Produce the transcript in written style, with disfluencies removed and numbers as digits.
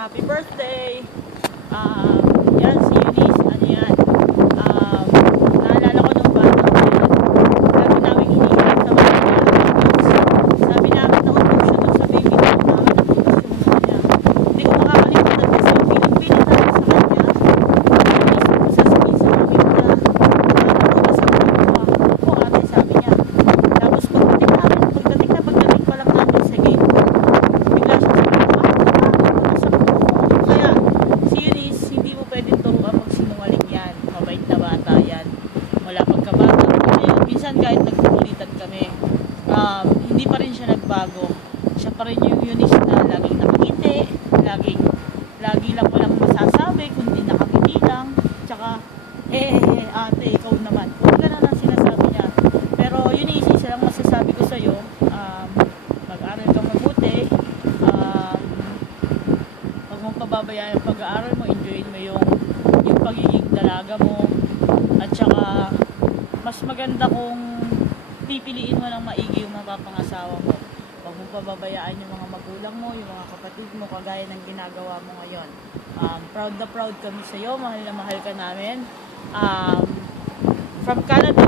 Happy birthday! Yan, si Eunice, ano yan? Naalala ko nung bata ko yan. Lagi namin iniiyak sa mga sabi namin na upo siya dun sa baby doll. Bakit upo siya muna niya? Hindi ko makakalimutan kasi piling-piling namin sa kanya. Naisip ko sasabihin sa mami na bukas ako upo ate, sabi niya. Tapos pagdating pa lang namin sa gate, bigla siya sabi ko, kaya si Eunice, hindi mo pwede itong magsinungaling yan. Mabait na bata yan. Wala pagkabata. Ngayon, minsan kahit nagkukulitan kami, hindi pa rin siya nagbago. Siya pa rin yung Eunice na laging nakangiti, lagi lang walang masasabi, kundi nakangiti lang. Tsaka, ate, ikaw naman. Kung gano'n ang sinasabi niya. Pero Eunice, isa lang masasabi ko sa'yo, mag-aral kang mabuti, huwag mong pababayaan yung pag-aaral mo, enjoyin mo yung pagiging dalaga mo, at saka mas maganda kung pipiliin mo ng maigi yung mapapangasawa mo. Huwag mong pababayaan yung mga magulang mo, yung mga kapatid mo, kagaya ng ginagawa mo ngayon. Proud na proud kami sa'yo, mahal na mahal ka namin. From Canada,